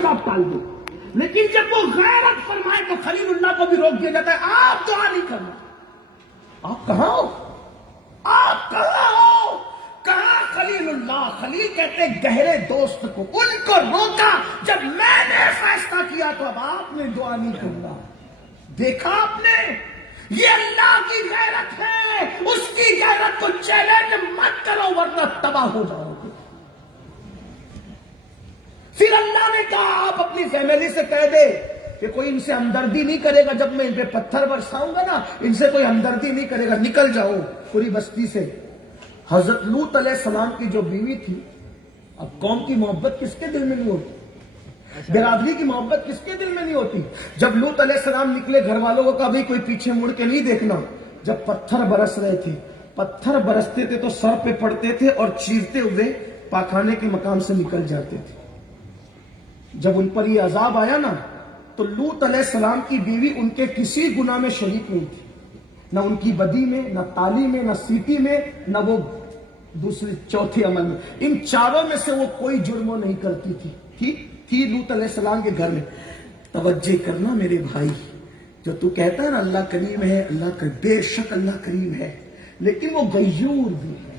عذاب ٹال دے. لیکن جب وہ غیرت فرمائے تو خلیل اللہ کو بھی روک دیا جاتا ہے. آپ دعا نہیں کرنا. آپ کہاں ہو؟ آپ کہاں ہو؟ کہاں خلیل اللہ؟ خلیل کہتے گہرے دوست کو. ان کو روکا جب میں نے فیصلہ کیا تو اب آپ نے دعا نہیں کرنا. دیکھا آپ نے؟ یہ اللہ کی غیرت ہے. اس کی غیرت کو چیلنج مت کرو ورنہ تباہ ہو جاؤ گے. پھر اللہ نے کہا آپ اپنی فیملی سے کہہ دے کہ کوئی ان سے ہمدردی نہیں کرے گا. جب میں ان پہ پتھر برساؤں گا نا ان سے کوئی ہمدردی نہیں کرے گا. نکل جاؤ پوری بستی سے. حضرت لوط علیہ السلام کی جو بیوی تھی, اب قوم کی محبت کس کے دل میں نہیں ہوتی؟ برادری کی محبت کس کے دل میں نہیں ہوتی؟ جب لوط علیہ السلام نکلے گھر والوں کو کہا بھائی کوئی پیچھے مڑ کے نہیں دیکھنا. جب پتھر برس رہے تھے, پتھر برستے تھے تو سر پہ پڑتے تھے اور چیرتے ہوئے پاخانے کے مقام سے نکل جاتے تھے. جب ان پر یہ عذاب آیا نا تو لوط علیہ السلام کی بیوی ان کے کسی گناہ میں شریک نہیں تھی. نہ ان کی بدی میں, نہ تالی میں, نہ سیٹی میں, نہ وہ دوسری چوتھی عمل میں. ان چاروں میں سے وہ کوئی جرم نہیں کرتی تھی لوط علیہ السلام کے گھر میں. توجہ کرنا میرے بھائی, جو تو کہتا ہے نا اللہ کریم ہے, اللہ کا بے شک اللہ کریم ہے, لیکن وہ غیور بھی ہے,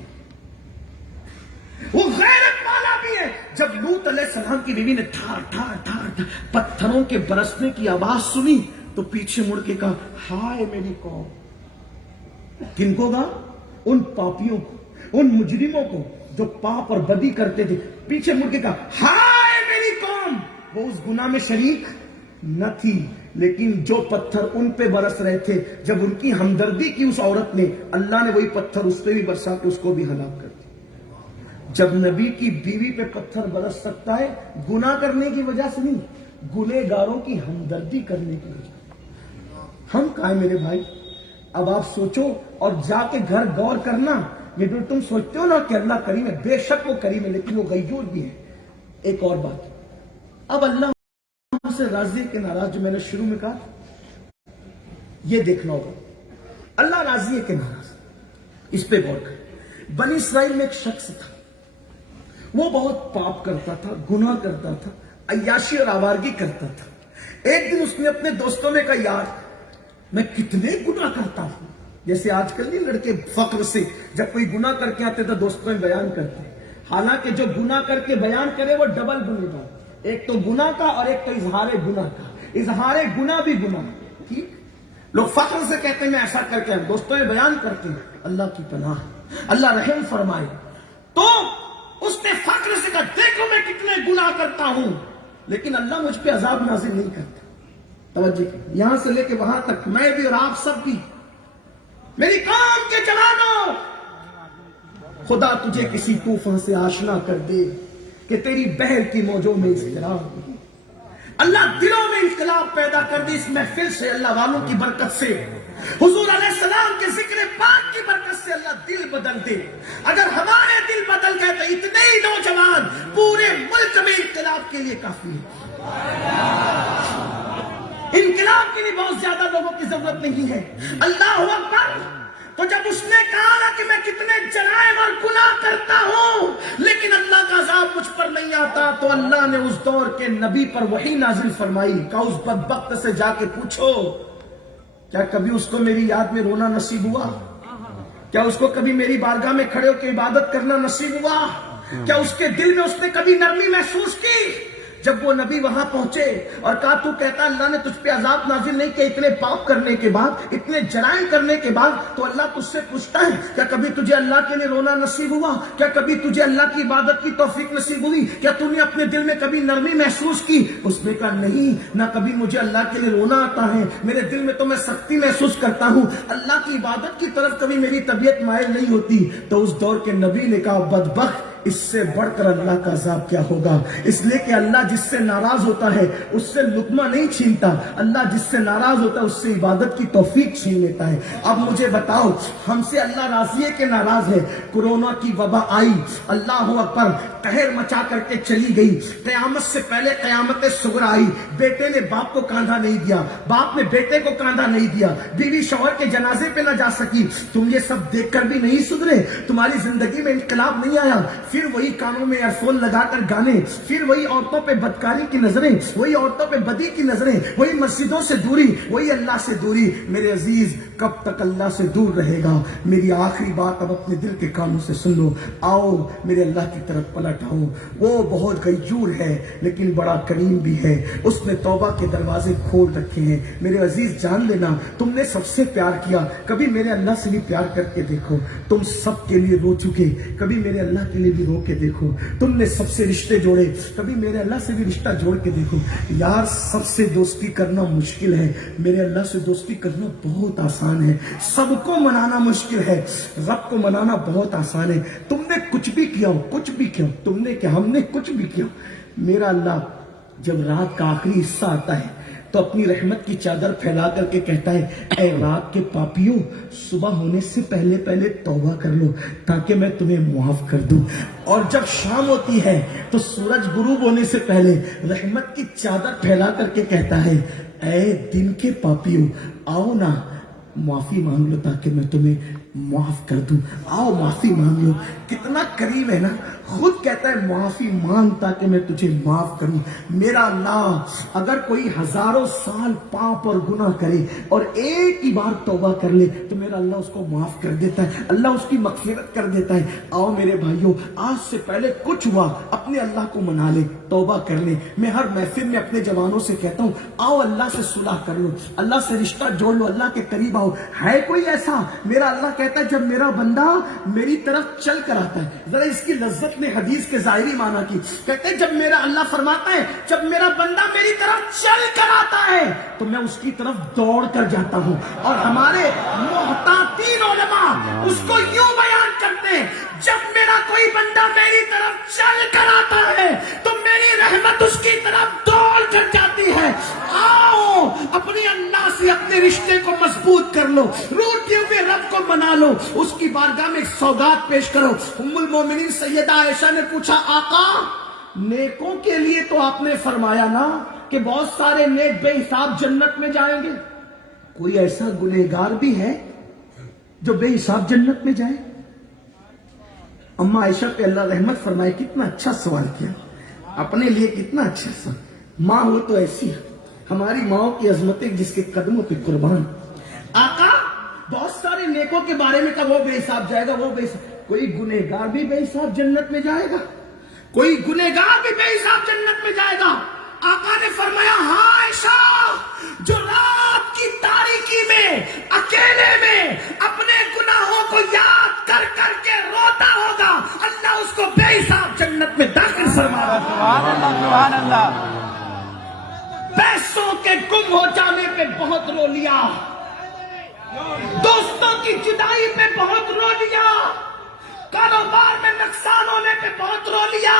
وہ غیرت والا بھی ہے. جب لوط علیہ السلام کی بیوی نے ٹھار ٹھار ٹھار ٹھار پتھروں کے برسنے کی آواز سنی تو پیچھے مڑ کے کہا ہائے میری قوم. کن کو کہا؟ ان پاپیوں کو, ان مجرموں کو جو پاپ اور بدی کرتے تھے. پیچھے مڑ کے کہا ہائے میری قوم. وہ اس گناہ میں شریک نہ تھی, لیکن جو پتھر ان پہ برس رہے تھے جب ان کی ہمدردی کی اس عورت نے, اللہ نے وہی پتھر اس پہ بھی برسا کے اس کو بھی ہلاک کر دیا. جب نبی کی بیوی پہ پتھر برس سکتا ہے گناہ کرنے کی وجہ سے نہیں, گنہگاروں کی ہمدردی کرنے کی وجہ سے. ہم کہاں میرے بھائی؟ اب آپ سوچو اور جا کے گھر غور کرنا. یہ جو تم سوچتے ہو نا کہ اللہ کریم ہے, بے شک وہ کریم ہے لیکن وہ غیور بھی ہے. ایک اور بات, اب اللہ سے راضی کہ ناراض, جو میں نے شروع میں کہا یہ دیکھنا ہوگا اللہ راضی ہے کہ ناراض. اس پہ غور کریں. بنی اسرائیل میں ایک شخص تھا, وہ بہت پاپ کرتا تھا, گناہ کرتا تھا, عیاشی اور آوارگی کرتا تھا. ایک دن اس نے اپنے دوستوں میں کہا یار میں کتنے گناہ کرتا ہوں. جیسے آج کل نہیں لڑکے فخر سے جب کوئی گناہ کر کے آتے تو دوستوں میں بیان کرتے, حالانکہ جو گناہ کر کے بیان کرے وہ ڈبل گنہگار. ایک تو گناہ کا اور ایک تو اظہار گناہ کا. اظہار گناہ بھی گناہ. ٹھیک, لوگ فخر سے کہتے ہیں میں ایسا کر کے دوستوں میں بیان کرتے ہیں. اللہ کی پناہ, اللہ رحم فرمائے. تو اس نے فخر سے کہا دیکھو میں کتنے گناہ کرتا ہوں لیکن اللہ مجھ پہ عذاب نازل نہیں کرتا. توجہ یہاں سے لے کے وہاں تک, میں بھی اور آپ سب بھی, میری قوم کے جوانوں, خدا تجھے کسی طوفان سے آشنا کر دے کہ تیری بحر کی موجوں میں اضطراب. اللہ دلوں میں انقلاب پیدا کر دے اس محفل سے, اللہ والوں کی برکت سے, حضور علیہ السلام کے ذکر پاک کی برکت سے اللہ دل بدل دے. اگر ہمارے دل بدل گئے تو اتنے ہی نوجوان پورے ملک میں انقلاب کے لیے کافی ہے. انقلاب کے لیے بہت زیادہ لوگوں کی ضرورت نہیں ہے. اللہ اکبر. تو جب اس نے کہا کہ میں کتنے جرائم اور گناہ کرتا ہوں لیکن اللہ کا عذاب مجھ پر نہیں آتا, تو اللہ نے اس دور کے نبی پر وحی نازل فرمائی. کہا اس بدبخت سے جا کے پوچھو کیا کبھی اس کو میری یاد میں رونا نصیب ہوا؟ کیا اس کو کبھی میری بارگاہ میں کھڑے ہو کے عبادت کرنا نصیب ہوا؟ کیا اس کے دل میں اس نے کبھی نرمی محسوس کی؟ جب وہ نبی وہاں پہنچے اور کہا تو کہتا اللہ نے تجھ پہ عذاب نازل نہیں کیا اتنے پاپ کرنے کے بعد, اتنے جرائم کرنے کے بعد, تو اللہ تجھ سے پوچھتا ہے کیا کبھی تجھے اللہ کے لیے رونا نصیب ہوا؟ کیا کبھی تجھے اللہ کی عبادت کی توفیق نصیب ہوئی؟ کیا تو نے اپنے دل میں کبھی نرمی محسوس کی؟ اس نے کہا نہیں, نہ کبھی مجھے اللہ کے لیے رونا آتا ہے, میرے دل میں تو میں سختی محسوس کرتا ہوں, اللہ کی عبادت کی طرف کبھی میری طبیعت مائل نہیں ہوتی. تو اس دور کے نبی نے کہا بدبخت, اس سے بڑھ کر اللہ کا عذاب کیا ہوگا. اس لیے کہ اللہ جس سے ناراض ہوتا ہے اس سے لقمہ نہیں چھینتا, اللہ جس سے ناراض ہوتا ہے اس سے عبادت کی توفیق چھین لیتا ہے. اب مجھے بتاؤ ہم سے اللہ راضی ہے کہ ناراض ہے؟ کورونا کی وبا آئی, اللہ اکبر, قہر مچا کر کے چلی گئی. قیامت سے پہلے قیامت صغری آئی. بیٹے نے باپ کو کاندھا نہیں دیا, باپ نے بیٹے کو کاندھا نہیں دیا, بیوی شوہر کے جنازے پہ نہ جا سکی. تم یہ سب دیکھ کر بھی نہیں سدھرے, تمہاری زندگی میں انقلاب نہیں آیا. پھر وہی کانوں میں ایئر فون لگا کر گانے، پھر وہی عورتوں پہ بدکاری کی نظریں، وہی عورتوں پہ بدی کی نظریں، وہی مسجدوں سے دوری، وہی اللہ سے دوری۔ میرے عزیز کب تک اللہ سے دور رہے گا؟ میری آخری بات اب اپنے دل کے کانوں سے سن لو، آؤ میرے اللہ کی طرف پلٹ آؤ۔ وہ بہت غیور ہے لیکن بڑا کریم بھی ہے، اس نے توبہ کے دروازے کھول رکھے ہیں۔ میرے عزیز جان لینا، تم نے سب سے پیار کیا، کبھی میرے اللہ سے بھی پیار کر کے دیکھو۔ تم سب کے لیے رو چکے، کبھی میرے اللہ کے لیے بھی رو کے دیکھو۔ تم نے سب سے رشتے جوڑے، کبھی میرے اللہ سے بھی رشتہ جوڑ کے دیکھو۔ یار سب سے دوستی کرنا مشکل ہے، میرے اللہ سے دوستی کرنا بہت آسان ہے۔ سب کو منانا مشکل ہے، رب کو منانا بہت آسان ہے۔ تم نے کچھ بھی کیا ہو، کچھ بھی کیا ہو، تم نے کیا، ہم نے کچھ بھی کیا ہو، میرا اللہ جب رات کا آخری حصہ آتا ہے تو اپنی رحمت کی چادر پھیلا کر کے کہتا ہے، اے رات کے پاپیوں، صبح ہونے سے پہلے پہلے توبہ کر لو تاکہ میں تمہیں معاف کر دوں۔ اور جب شام ہوتی ہے تو سورج غروب ہونے سے پہلے رحمت کی چادر پھیلا کر کے کہتا ہے، اے دن کے پاپیوں، آؤ نا معافی مانگ لو تاکہ میں تمہیں معاف کر دوں۔ آؤ معافی مانگ لو۔ کتنا قریب ہے نا، خود کہتا ہے معافی مانگ تاکہ میں تجھے معاف کروں۔ میرا اللہ اگر کوئی ہزاروں سال پاپ اور گناہ کرے اور ایک ہی بار توبہ کر لے تو میرا اللہ اس کو معاف کر دیتا ہے، اللہ اس کی مغفرت کر دیتا ہے۔ آؤ میرے بھائیوں، آج سے پہلے کچھ ہوا اپنے اللہ کو منا لے، توبہ کر لے۔ میں ہر محفل میں اپنے جوانوں سے کہتا ہوں، آؤ اللہ سے صلح کر لو، اللہ سے رشتہ جوڑ لو، اللہ کے قریب آؤ۔ ہے کوئی ایسا؟ میرا اللہ کہتا ہے جب میرا بندہ میری طرف چل کر آتا ہے، ذرا اس کی لذت نے حدیث کے ظاہری معنی کی، کہتے ہیں جب میرا اللہ فرماتا ہے جب میرا بندہ میری طرف چل کر آتا ہے تو میں اس کی طرف دوڑ کر جاتا ہوں۔ اور ہمارے محتاطین علماء اس کو یوں بیان کرتے ہیں، جب میرا کوئی بندہ میری طرف چل کر آتا ہے تو میری رحمت اس کی طرف دوڑ کر جاتی ہے۔ آؤ اپنے اللہ سے اپنے رشتے کو مضبوط کر لو، روٹے ہوئے رب کو منا لو، اس کی بارگاہ میں سوگات پیش کرو۔ ام المومنین سیدہ عائشہ نے پوچھا، آقا نیکوں کے لیے تو آپ نے فرمایا نا کہ بہت سارے نیک بے حساب جنت میں جائیں گے، کوئی ایسا گنہگار بھی ہے جو بے حساب جنت میں جائے؟ اما عائشہ پہ اللہ رحمت فرمائے، کتنا اچھا سوال کیا، اپنے لیے کتنا اچھا سوال۔ ماں ہو تو ایسی ہے، ہماری ماں کی عظمتیں جس کے قدموں پہ قربان۔ آقا بہت سارے نیکوں کے بارے میں کہا وہ بے حساب جائے گا، وہ بے حساب، کوئی گنہگار بھی بے حساب جنت میں جائے گا؟ کوئی گنہگار بھی بے حساب جنت میں جائے گا؟ آقا نے فرمایا، ہاں عائشہ، جو رات کی تاریکی میں اکیلے میں اپنے گناہوں کو یاد کر کر کے روتا ہوگا، اللہ اس کو بے حساب جنت میں داخل فرمائے گا۔ سبحان اللہ، سبحان اللہ۔ پیسوں کے گم ہو جانے پہ بہت رو لیا، دوستوں کی جدائی پہ بہت رو لیا، کاروبار میں نقصان ہونے پہ بہت رو لیا،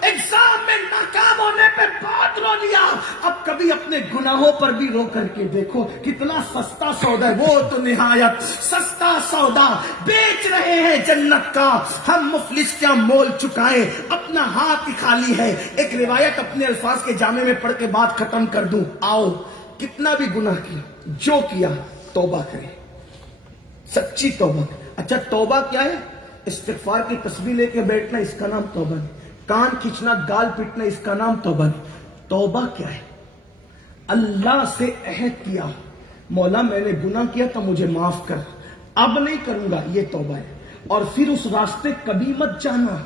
ایگزام میں ناکام ہونے پہ بہت رو لیا۔ اب کبھی اپنے گناہوں پر بھی رو کر کے دیکھو، کتنا سستا سودا ہے، وہ تو نہایت سستا سودا بیچ رہے ہیں جنت کا، ہم مفلس کیا مول چکائے، اپنا ہاتھ ہی خالی ہے۔ ایک روایت اپنے الفاظ کے جامع میں پڑھ کے بات ختم کر دوں۔ آؤ کتنا بھی گناہ کیا، جو کیا توبہ کریں، سچی توبہ۔ اچھا توبہ کیا ہے؟ استغفار کی تسبیح لے کے بیٹھنا، اس کا نام توبہ نہیں۔ کان کھینچنا، گال پیٹنا، اس کا نام توبہ نہیں۔ توبہ کیا ہے؟ اللہ سے عہد کیا، مولا میں نے گناہ کیا تو مجھے معاف کر، اب نہیں کروں گا، یہ توبہ ہے۔ اور پھر اس راستے کبھی مت جانا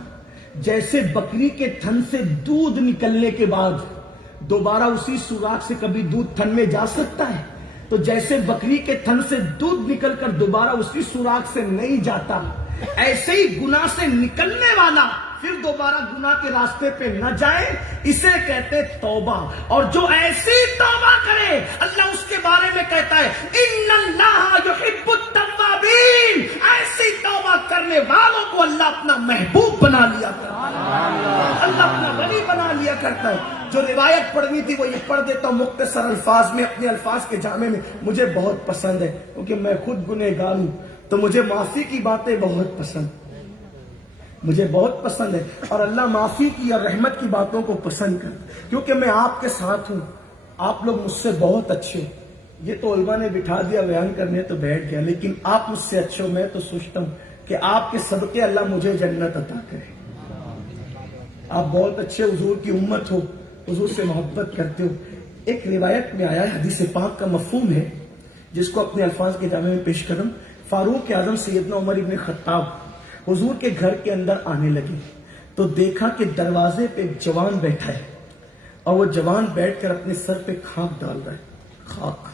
جیسے بکری کے تھن سے دودھ نکلنے کے بعد دوبارہ اسی سوراخ سے کبھی دودھ تھن میں جا سکتا ہے؟ تو جیسے بکری کے تھن سے دودھ نکل کر دوبارہ اسی سوراخ سے نہیں جاتا، ایسے ہی گناہ سے نکلنے والا پھر دوبارہ گناہ کے راستے پہ نہ جائے، اسے کہتے توبہ۔ اور جو ایسی توبہ کرے اللہ اس کے بارے میں کہتا ہے، ان اللہ یحب التوابین، ایسی توبہ کرنے والوں کو اللہ اپنا محبوب بنا لیا کرتا ہے، اللہ اپنا ولی بنا لیا کرتا ہے۔ جو روایت پڑھنی تھی وہ یہ پڑھ دیتا ہوں مختصر الفاظ میں، اپنے الفاظ کے جامع میں، مجھے بہت پسند ہے کیونکہ میں خود گنہگار ہوں، تو مجھے معافی کی باتیں بہت پسند، مجھے بہت پسند ہے، اور اللہ معافی کی اور رحمت کی باتوں کو پسند کرتا، کیونکہ میں آپ کے ساتھ ہوں، آپ لوگ مجھ سے بہت اچھے ہو۔ یہ تو علماء نے بٹھا دیا بیان کرنے تو بیٹھ گیا، لیکن آپ مجھ سے اچھے ہو۔ میں تو سوچتا ہوں کہ آپ کے صدقے اللہ مجھے جنت عطا کرے، آپ بہت اچھے حضور کی امت ہو, حضور سے محبت کرتے ہو. ایک روایت میں آیا ہے, حدیث پاک کا مفہوم ہے جس کو اپنے الفاظ کے جامع میں پیش کروں. فاروق اعظم سیدنا عمر ابن خطاب حضور کے گھر کے اندر آنے لگے تو دیکھا کہ دروازے پہ ایک جوان بیٹھا ہے اور وہ جوان بیٹھ کر اپنے سر پہ خاک ڈال رہا ہے, خاک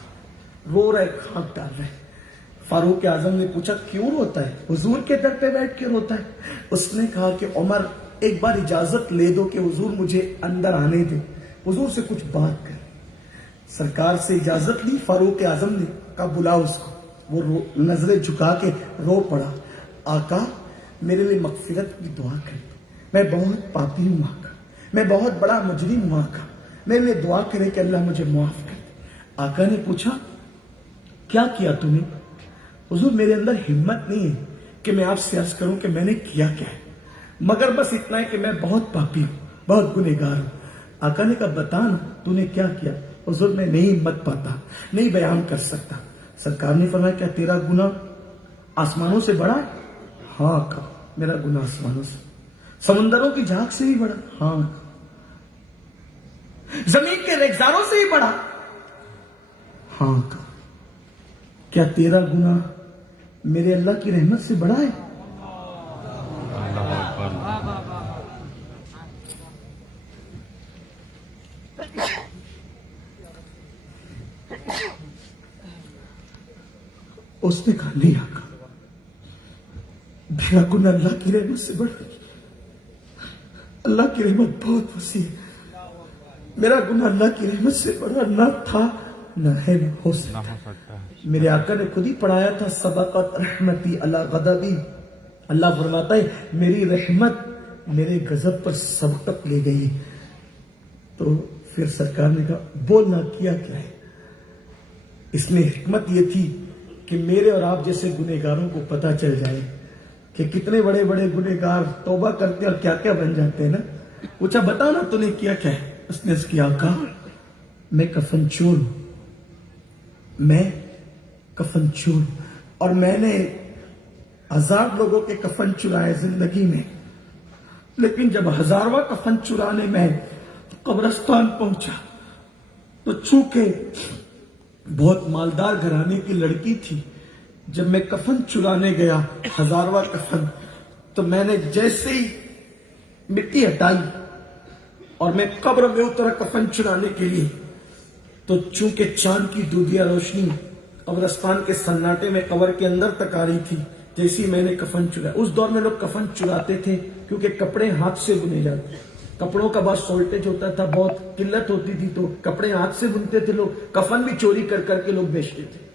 رو رہا ہے, خاک ڈال رہا ہے. فاروق اعظم نے پوچھا کیوں روتا ہے, حضور کے در پہ بیٹھ کے روتا ہے. اس نے کہا کہ عمر ایک بار اجازت لے دو کہ حضور مجھے اندر آنے دے, حضور سے کچھ بات کر. سرکار سے اجازت لی. فاروق اعظم نے کہا بلا اس کو. وہ نظریں جھکا کے رو پڑا, آقا میرے لیے مغفرت کی دعا کر, میں بہت پاپی ہوں آقا, میں بہت بڑا مجرم ہوں آقا, میرے لیے دعا کرے کہ اللہ مجھے معاف کر. آقا نے پوچھا کیا کیا تم نے؟ حضور میرے اندر ہمت نہیں ہے کہ میں آپ سے عرض کروں کہ میں نے کیا کیا ہے, مگر بس اتنا ہے کہ میں بہت پاپی ہوں, بہت گنہگار ہوں. آقا نے کہا بتا نا تو نے کیا کیا؟ حضور میں نہیں ہمت پاتا, نہیں بیان کر سکتا. سرکار نے فرمایا کیا تیرا گناہ آسمانوں سے بڑا ہے؟ ہاں آقا میرا گناہ آسمانوں سے. سمندروں کی جھاگ سے بھی بڑا؟ ہاں. زمین کے ریگزاروں سے بھی بڑا؟ ہاں آقا. کیا تیرا گناہ میرے اللہ کی رحمت سے بڑا ہے؟ اس نے کہا نہیں آقا, میرا گناہ اللہ کی رحمت سے بڑا ہے. اللہ کی رحمت بہت وسیع ہے, میرا گناہ اللہ کی رحمت سے بڑا نہ تھا نہ ہے نہ ہو سکتا. میرے آقا نے خود ہی پڑھایا تھا سبقت رحمتی اللہ غضبی. اللہ فرماتا ہے میری رحمت میرے غضب پر سبقت لے گئی. تو پھر سرکار نے کہا بولنا کیا ہے؟ اس میں حکمت یہ تھی کہ میرے اور آپ جیسے گنہگاروں کو پتا چل جائے کہ کتنے بڑے بڑے گنہگار توبہ کرتے اور کیا کیا بن جاتے ہیں نا. پوچھا بتا نا تو نے کیا کیا ہے؟ اس نے اس کی آقا میں کفن چور ہوں, میں کفن چور, اور میں نے 1000 لوگوں کے کفن چرائے زندگی میں, لیکن جب 1000واں کفن چرانے میں قبرستان پہنچا تو چونکہ بہت مالدار گھرانے کی لڑکی تھی, جب میں کفن چرانے گیا 1000واں کفن, تو میں نے جیسے ہی مٹی ہٹائی اور میں قبر میں اترا کفن چرانے کے لیے, تو چونکہ چاند کی دودھیا روشنی قبرستان کے سناٹے میں قبر کے اندر تک آ رہی تھی, جیسی میں نے کفن چرایا. اس دور میں لوگ کفن چراتے تھے کیونکہ کپڑے ہاتھ سے بنے جاتے, کپڑوں کا بہت شارٹیج ہوتا تھا, بہت قلت ہوتی تھی, تو کپڑے ہاتھ سے بنتے تھے لوگ. کفن بھی چوری کر کر کے لوگ بیچتے تھے.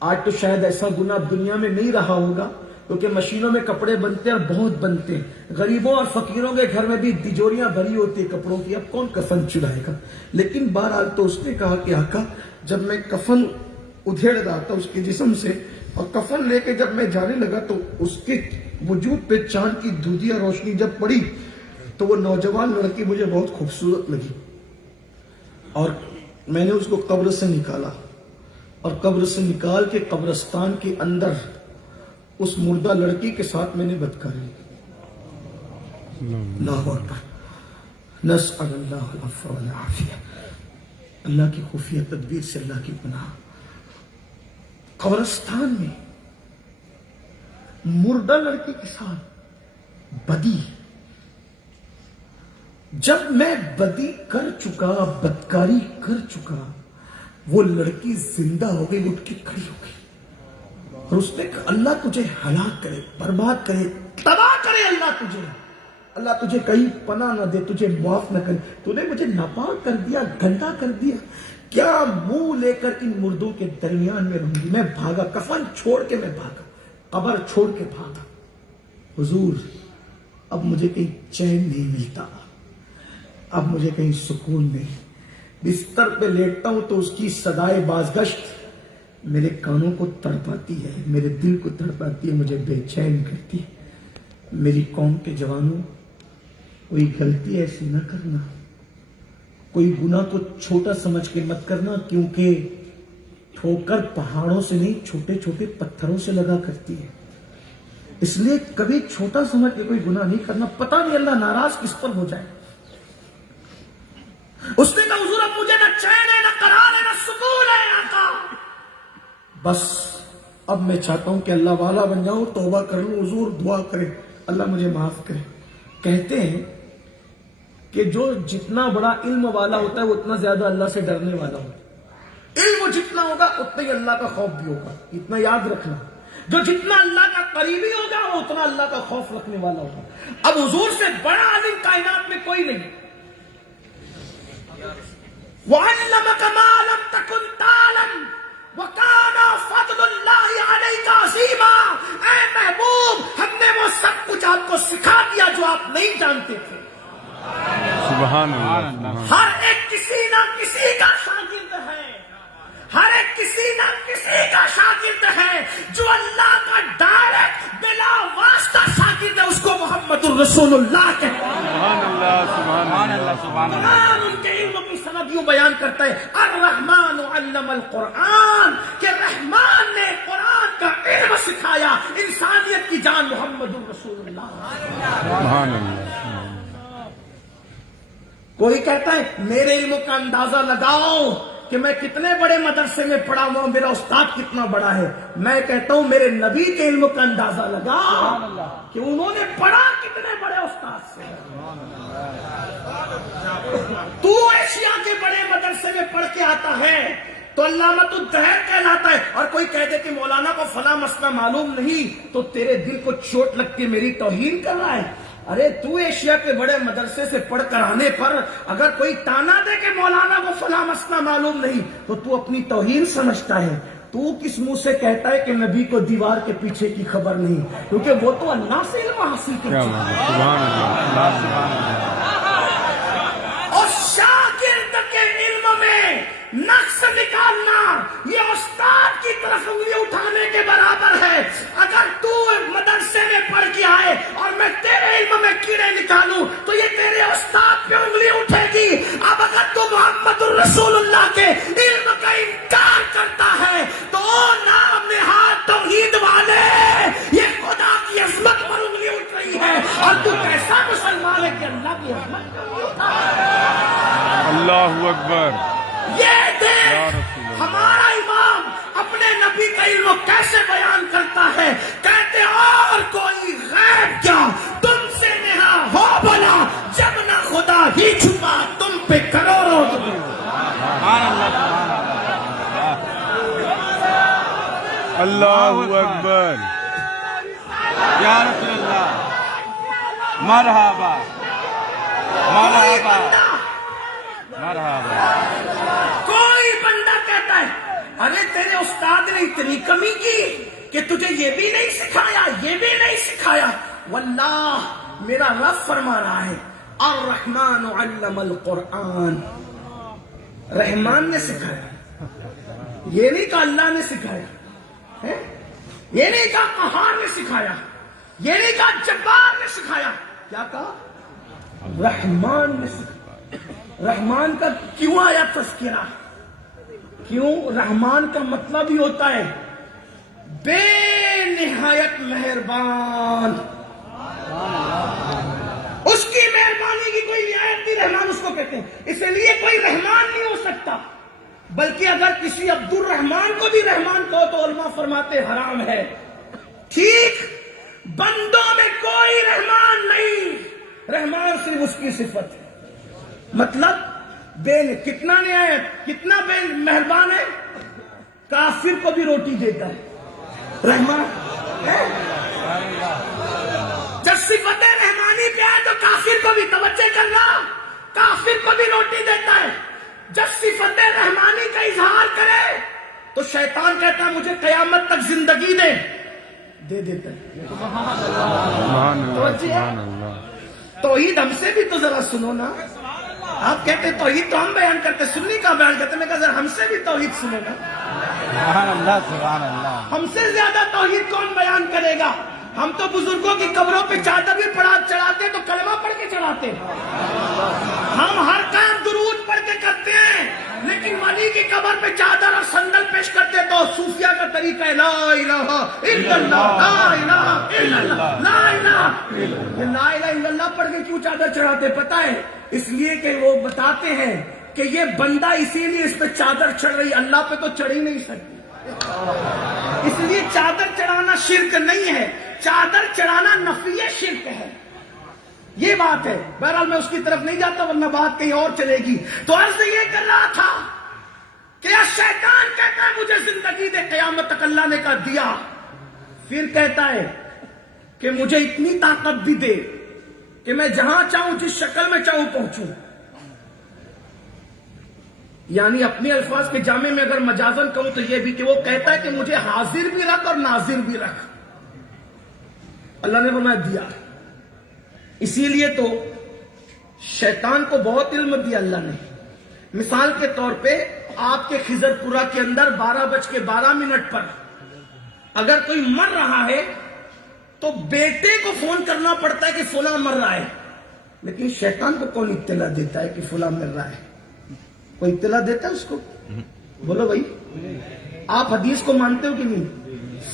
آج تو شاید ایسا گناہ دنیا میں نہیں رہا ہوگا کیونکہ مشینوں میں کپڑے بنتے ہیں اور بہت بنتے ہیں. غریبوں اور فقیروں کے گھر میں بھی تجوریاں بھری ہوتی ہیں کپڑوں کی, اب کون کفن چرائے گا. لیکن بہرحال تو اس نے کہا کہ آقا جب میں کفن ادھیڑ رہا تھا اس کے جسم سے, اور کفن لے کے جب میں جانے لگا تو اس کے وجود پہ چاند کی دودھیا روشنی جب پڑی تو وہ نوجوان لڑکی مجھے بہت خوبصورت لگی, اور میں نے اس کو قبر سے نکالا, اور قبر سے نکال کے قبرستان کے اندر اس مردہ لڑکی کے ساتھ میں نے بدکاری کی. اللہ اکبر. نسأل اللہ العفو والعافیہ. اللہ کی خفیہ تدبیر سے اللہ کی پناہ. قبرستان میں مردہ لڑکی کے ساتھ بدی. جب میں بدی کر چکا, بدکاری کر چکا, وہ لڑکی زندہ ہو گئی, اٹھ کے کھڑی ہو گئی, اور اس نے کہا اللہ تجھے ہلاک کرے, برباد کرے, تباہ کرے, اللہ تجھے کہیں پناہ نہ دے, تجھے معاف نہ کرے. تو نے مجھے ناپاک کر دیا, گندا کر دیا, کیا منہ لے کر ان مردوں کے درمیان میں رہوں گی. میں بھاگا, کفن چھوڑ کے میں بھاگا, قبر چھوڑ کے بھاگا. حضور اب مجھے کہیں چین نہیں ملتا, اب مجھے کہیں سکون نہیں. بستر پہ لیٹتا ہوں تو اس کی صدائے بازگشت میرے کانوں کو تڑپاتی ہے, میرے دل کو تڑپاتی ہے, مجھے بے چین کرتی ہے. میری قوم کے جوانوں, کوئی غلطی ایسی نہ کرنا, کوئی گناہ کو چھوٹا سمجھ کے مت کرنا, کیونکہ ٹھوکر پہاڑوں سے نہیں چھوٹے چھوٹے پتھروں سے لگا کرتی ہے. اس لیے کبھی چھوٹا سمجھ کے کوئی گناہ نہیں کرنا, پتہ نہیں اللہ ناراض کس پر ہو جائے. بس اب میں چاہتا ہوں کہ اللہ والا بن جاؤں, توبہ کر لوں. حضور دعا کرے اللہ مجھے معاف کرے. کہتے ہیں کہ جو جتنا بڑا علم والا ہوتا ہے وہ اتنا زیادہ اللہ سے ڈرنے والا ہوتا ہے. علم جتنا ہوگا اتنا ہی اللہ کا خوف بھی ہوگا. اتنا یاد رکھنا, جو جتنا اللہ کا قریبی ہوگا وہ اتنا اللہ کا خوف رکھنے والا ہوگا. اب حضور سے بڑا عالم کائنات میں کوئی نہیں. وَعَلَّمَكَ مَا لَمْ تَكُنْ تَعْلَمْ وَكَانَ فَضْلُ اللَّهِ عَلَيْكَ عَظِيمًا. اے محبوب, ہم نے وہ سب کچھ آپ کو سکھا دیا جو آپ نہیں جانتے تھے. سبحان اللہ. ہر ایک کسی نہ کسی کا شاگرد ہے, ہر ایک کسی نہ کسی کا شاگرد ہے. جو اللہ کا ڈائریکٹ بلا واسطہ شاگرد ہے اس کو محمد الرسول اللہ کہتے ہیں. سبحان اللہ. سبحان اللہ. سبحان اللہ. قرآن ان کے علم کی سند یوں بیان کرتا ہے, الرحمن علم القرآن, کہ رحمان نے قرآن کا علم سکھایا انسانیت کی جان محمد الرسول اللہ. سبحان اللہ. کوئی کہتا ہے میرے علم کا اندازہ لگاؤ کہ میں کتنے بڑے مدرسے میں پڑھا ہوا ہوں, میرا استاد کتنا بڑا ہے. میں کہتا ہوں میرے نبی کے علم کا اندازہ لگاؤ کہ انہوں نے پڑھا کتنے بڑے استاد سے. تو ایشیا کے بڑے مدرسے میں پڑھ کے آتا ہے تو علامت الدہر کہلاتا ہے, اور کوئی کہہ دے کہ مولانا کو فلاں مسئلہ معلوم نہیں تو تیرے دل کو چوٹ لگتی میری توہین کر رہا ہے. ارے تو ایشیا کے بڑے مدرسے سے پڑھ کر آنے پر اگر کوئی تانا دے کہ مولانا کو فلاں مسئلہ معلوم نہیں تو تو اپنی توہین سمجھتا ہے. تو کس منہ سے کہتا ہے کہ نبی کو دیوار کے پیچھے کی خبر نہیں, کیونکہ وہ تو اللہ سے علم حاصل کر چکا ہے. سبحان اللہ. اور شاگرد کے علم میں نقص نکالنا یہ استاد کی طرف انگلی اٹھانے کے برابر ہے. اگر تو مدرسے میں پڑھ کے آئے اور میں تیرے علم میں کیڑے نکالوں تو یہ تیرے استاد پہ انگلی اٹھے گی. اب اگر تو محمد الرسول اللہ کے علم کا انکار کرتا ہے تو نام نہاد توحید والے یہ خدا کی عظمت پر انگلی اٹھ رہی ہے, اور تو کیسا مسلمان ہے کہ اللہ کی عظمت پر انگلی اٹھا ہے. اللہ اکبر. یہ دیکھ ہمارا امام اپنے نبی کا علم کیسے بیان کرتا ہے. کہتے اور کوئی غیب کیا تم سے نہا ہو بلا, جب نہ خدا ہی چھپا تم پہ کروڑوں. اللہ اکبر. یا رسول اللہ, مرحبا مرحبا مرحبا. کوئی بندہ کہتا ہے ارے تیرے استاد نے اتنی کمی کی کہ تجھے یہ بھی نہیں سکھایا, یہ بھی نہیں سکھایا. واللہ میرا رب فرما رہا ہے الرحمن علم القرآن, رحمان نے سکھایا. یہ نہیں کہا اللہ نے سکھایا, یہ نہیں کہا قہار نے سکھایا, یہ نہیں کہا جبار نے سکھایا. کیا کہا؟ رحمان نے سکھایا. رحمان کا کیوں آیا تذکرہ؟ کیوں؟ رحمان کا مطلب ہی ہوتا ہے بے نہایت مہربان. اس کی مہربانی کی کوئی نہایت نہیں, رحمان اس کو کہتے ہیں. اس لیے کوئی رحمان نہیں ہو سکتا, بلکہ اگر کسی عبد الرحمان کو بھی رحمان کہو تو علماء فرماتے حرام ہے. ٹھیک, بندوں میں کوئی رحمان نہیں, رحمان صرف اس کی صفت ہے. مطلب کتنا نہایت, کتنا بے مہربان ہے, کافر کو بھی روٹی دیتا ہے. رحمان ہے. جب صفت رحمانی پہ آئے تو کافر کو بھی, توجہ کرنا, کافر کو بھی روٹی دیتا ہے. جب صفت رحمانی کا اظہار کرے تو شیطان کہتا ہے مجھے قیامت تک زندگی دے دیتا ہے. توحید ہم سے بھی تو ذرا سنو نا. آپ کہتے ہیں توحید تو ہم بیان کرتے, سنی کا بیان کرتے. میں کہا ذرا ہم سے بھی توحید سنو نا. سبحان اللہ. سبحان اللہ. ہم سے زیادہ توحید کون بیان کرے گا؟ ہم تو بزرگوں کی قبروں پہ چادر بھی چڑھاتے تو کلمہ پڑھ کے چڑھاتے. ہم ہر کام درود پڑھ کے کرتے ہیں, لیکن ولی کی قبر پہ چادر اور سندل پیش کرتے تو صوفیہ کا طریقہ ہے لا الہ الا اللہ, لا الہ الا اللہ, لا الہ. یہ لا الہ الا اللہ پڑھ کے کیوں چادر چڑھاتے پتہ ہے؟ اس لیے کہ وہ بتاتے ہیں کہ یہ بندہ اسی لیے اس پہ چادر چڑھ رہی, اللہ پہ تو چڑھ ہی نہیں سکتی. اس لیے چادر چڑھانا شرک نہیں ہے، چادر چڑھانا نفی شرک ہے، یہ بات ہے۔ بہرحال میں اس کی طرف نہیں جاتا ورنہ بات کہیں اور چلے گی۔ تو عرض یہ کر رہا تھا کہ شیطان کہتا ہے مجھے زندگی دے، قیامت تک اللہ نے کہا دیا، پھر کہتا ہے کہ مجھے اتنی طاقت بھی دے کہ میں جہاں چاہوں جس شکل میں چاہوں پہنچوں۔ یعنی اپنے الفاظ کے جامع میں اگر مجازن کہوں تو یہ بھی کہ وہ کہتا ہے کہ مجھے حاضر بھی رکھ اور ناظر بھی رکھ۔ اللہ نے فرمایا دیا۔ اسی لیے تو شیطان کو بہت علم دیا اللہ نے۔ مثال کے طور پہ آپ کے خضر پورہ کے اندر 12:12 پر اگر کوئی مر رہا ہے تو بیٹے کو فون کرنا پڑتا ہے کہ فلاں مر رہا ہے، لیکن شیطان کو کون اطلاع دیتا ہے کہ فلاں مر رہا ہے؟ کوئی اطلاع دیتا ہے اس کو؟ بولو بھائی، آپ حدیث کو مانتے ہو کہ نہیں؟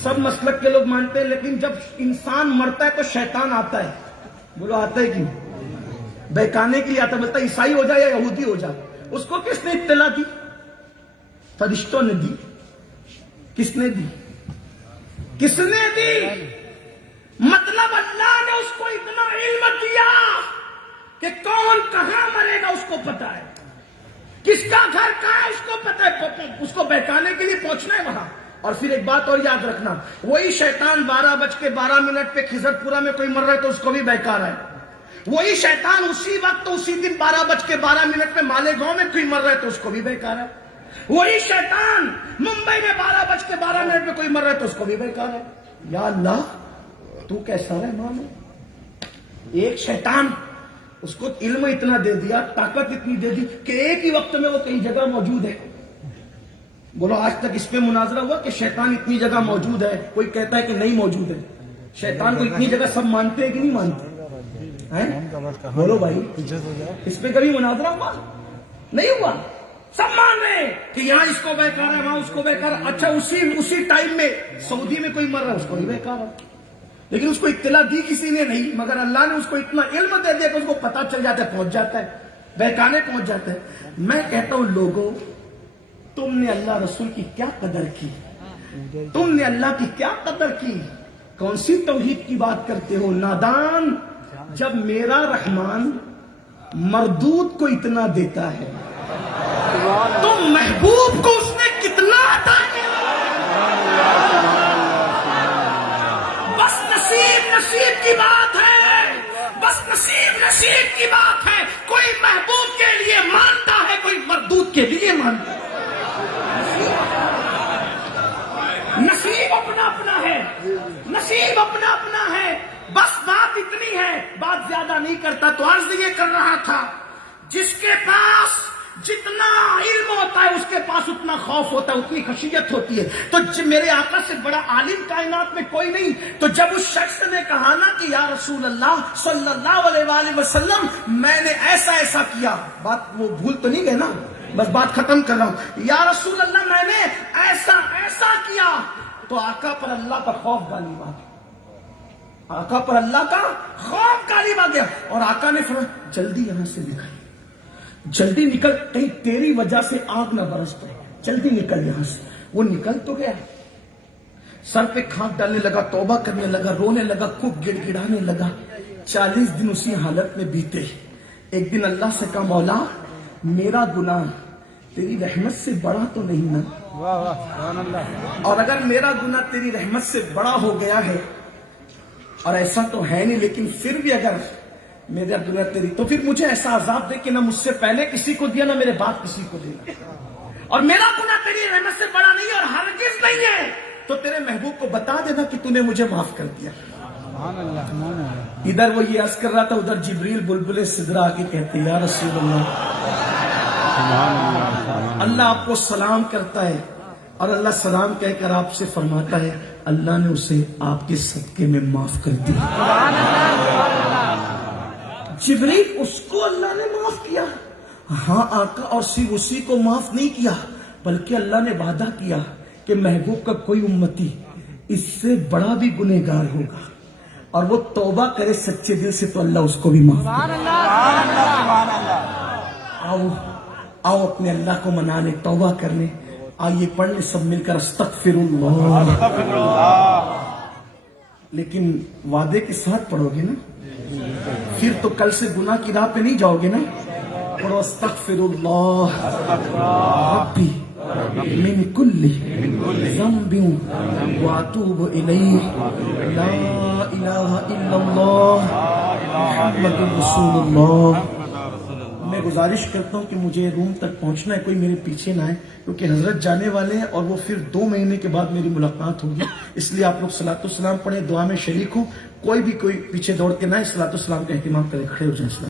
سب مسلک کے لوگ مانتے ہیں، لیکن جب انسان مرتا ہے تو شیطان آتا ہے۔ بولو آتا ہے کیوں؟ بہکانے کے لیے آتا ہے، بولتا ہے عیسائی ہو جائے یا یہودی ہو جائے۔ اس کو کس نے اطلاع دی؟ فرشتوں نے دی۔ کس نے دی؟ کس نے دی؟ مطلب اللہ نے اس کو اتنا علم دیا کہ کون کہاں مرے گا اس کو پتا ہے، کس کا گھر کہاں ہے اس کو پتا ہے، اس کو بہکانے کے لیے پہنچنا ہے وہاں۔ اور پھر ایک بات اور یاد رکھنا، وہی شیطان 12:12 پہ خضر پورہ میں کوئی مر رہا ہے تو اس کو بھی بہکا رہا ہے۔ وہی شیطان اسی وقت اسی دن 12:12 پہ مالیگاؤں میں کوئی مر رہا ہے تو اس کو بھی بہکا رہا ہے۔ وہی شیطان ممبئی میں 12:12 پہ کوئی مر رہا ہے تو اس کو بھی بہکا رہا ہے۔ یا اللہ تو کیسا رحمان ہے؟ ایک شیطان، اس کو علم اتنا دے دیا، طاقت اتنی دے دی کہ ایک ہی وقت میں وہ کئی جگہ موجود ہے۔ بولو آج تک اس پہ مناظرہ ہوا کہ شیطان اتنی جگہ موجود ہے؟ کوئی کہتا ہے کہ نہیں موجود ہے۔ شیطان کو اتنی جگہ سب مانتے ہیں کہ نہیں مانتے؟ بولو بھائی، اس پہ کبھی مناظرہ ہوا؟ نہیں ہوا۔ سب مان رہے ہیں کہ یہاں اس کو بہکا رہا ہے، وہاں اس کو بہکا رہا ہے۔ اچھا اسی ٹائم میں سعودی میں کوئی مر رہا ہے، اس کو بھی بہکا رہا ہے، لیکن اس کو اطلاع دی کسی نے نہیں، مگر اللہ نے اس کو اتنا علم دے دیا کہ اس کو پتا چل جاتا ہے، پہنچ جاتا ہے، بہکانے پہنچ جاتا ہے۔ میں کہتا ہوں لوگوں، تم نے اللہ رسول کی کیا قدر کی؟ تم نے اللہ کی کیا قدر کی؟ کون سی توحید کی بات کرتے ہو نادان؟ جب میرا رحمان مردود کو اتنا دیتا ہے تو محبوب کو اس نے کتنا عطا کیا؟ بس نصیب کی بات ہے، بس نصیب کی بات ہے۔ کوئی محبوب کے لیے مانتا ہے، کوئی مردود کے لیے مانتا ہے۔ نصیب اپنا اپنا ہے، نصیب اپنا اپنا ہے۔ بس بات اتنی ہے، بات زیادہ نہیں کرتا۔ تو عرض یہ کر رہا تھا، جس کے پاس جتنا علم ہوتا ہے اس کے پاس اتنا خوف ہوتا ہے، اتنی خشیت ہوتی ہے۔ تو میرے آقا سے بڑا عالم کائنات میں کوئی نہیں۔ تو جب اس شخص نے کہا نا کہ یا رسول اللہ صلی اللہ علیہ وآلہ وسلم میں نے ایسا کیا، بات وہ بھول تو نہیں گئے نا، بس بات ختم کر رہا ہوں، یا رسول اللہ میں نے ایسا کیا، تو آقا پر اللہ کا خوف غالب آ گیا، آقا پر اللہ کا خوف غالب آ گیا۔ اور آقا نے فرمایا جلدی یہاں سے نکل، جلدی نکل، کہیں تیری وجہ سے آگ نہ برس پڑے، جلدی نکل یہاں سے۔ وہ نکل تو گیا، سر پہ کھانک ڈالنے لگا، توبہ کرنے لگا، رونے لگا، خوب گڑ گڑانے لگا۔ 40 دن اسی حالت میں بیتے۔ ایک دن اللہ سے کہا مولا میرا گناہ تیری رحمت سے بڑا تو نہیں نا؟ اور اگر میرا گناہ تیری رحمت سے بڑا ہو گیا ہے، اور ایسا تو ہے نہیں، لیکن پھر بھی اگر میرا گناہ تیری، تو پھر مجھے ایسا عذاب دے کہ نہ مجھ سے پہلے کسی کو دیا، نہ میرے بعد کسی کو دیا، اور میرا گناہ تیری رحمت سے بڑا نہیں اور ہرگز نہیں ہے، تو تیرے محبوب کو بتا دینا کہ تو نے مجھے معاف کر دیا۔ ادھر وہ یہ عرض کر رہا تھا، ادھر جبریل بلبل سدرا آ کے کہتے یا رسول اللہ آپ کو سلام کرتا ہے، اور اللہ سلام کہہ کر آپ سے فرماتا ہے اللہ نے اسے آپ کے صدقے میں معاف کر دیا۔ جبریل اس کو اللہ نے معاف کیا؟ ہاں آقا، اور صرف اسی کو معاف نہیں کیا بلکہ اللہ نے وعدہ کیا کہ محبوب کا کوئی امتی اس سے بڑا بھی گنہگار ہوگا اور وہ توبہ کرے سچے دل سے تو اللہ اس کو بھی معاف کرے۔ آؤ اپنے اللہ کو منانے، توبہ کرنے، آئیے پڑھ لیں سب مل کر استغفراللہ. استغفرullah. لیکن وعدے کے ساتھ پڑھو گے نا, پھر تو کل سے گناہ کی راہ پہ نہیں جاؤ گے نا. پڑھو استغفراللہ ربی من کل ذنب واتوب الیہ لا الہ الا اللہ محمد رسول اللہ. میں گزارش کرتا ہوں کہ مجھے روم تک پہنچنا ہے, کوئی میرے پیچھے نہ آئے کیونکہ حضرت جانے والے ہیں اور وہ پھر 2 مہینے کے بعد میری ملاقات ہوگی. اس لیے آپ لوگ صلاۃ السلام پڑھیں, دعا میں شریک ہوں. کوئی پیچھے دوڑ کے نہ آئے, صلاۃ السلام کا اہتمام کریں, کھڑے ہو جائیں.